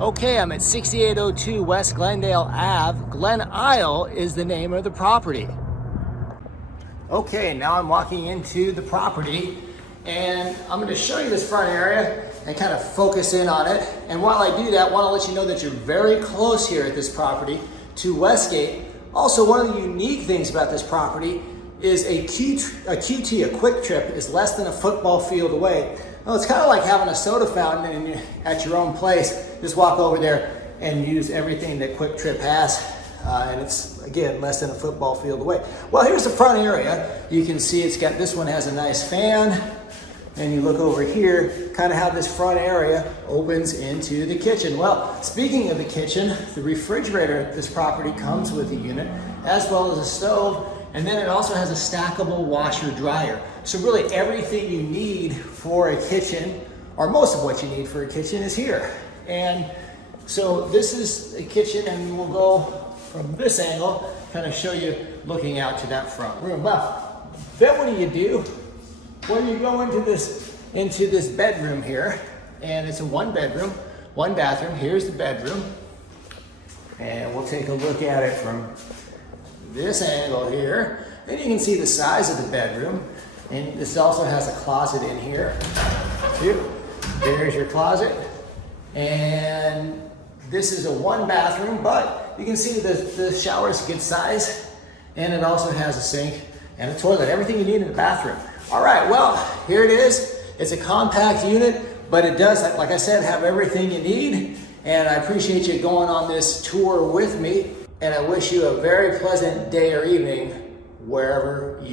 Okay, I'm at 6802 West Glendale Ave. Glen Isle is the name of the property. Okay, now I'm walking into the property and I'm going to show you this front area and kind of focus in on it. And while I do that, I want to let you know that you're very close here at this property to Westgate. Also, one of the unique things about this property is a QT, a quick trip, is less than a football field away. Well, it's kind of like having a soda fountain at your own place. Just walk over there and use everything that Quick Trip has. And it's, again, less than a football field away. Well, here's the front area. You can see this one has a nice fan. And you look over here, kind of how this front area opens into the kitchen. Well, speaking of the kitchen, the refrigerator at this property comes with a unit, as well as a stove. And then it also has a stackable washer dryer. So really everything you need for a kitchen, or most of what you need for a kitchen, is here. And so this is a kitchen, and we'll go from this angle, kind of show you looking out to that front room. Well, then what do? Well, you go into this bedroom here, and it's a one bedroom, one bathroom. Here's the bedroom. And we'll take a look at it from this angle here. And you can see the size of the bedroom. And this also has a closet in here. There's your closet. And this is a one bathroom, but you can see the shower is a good size. And it also has a sink and a toilet, everything you need in the bathroom. All right, well, here it is. It's a compact unit, but it does, like I said, have everything you need. And I appreciate you going on this tour with me. And I wish you a very pleasant day or evening wherever you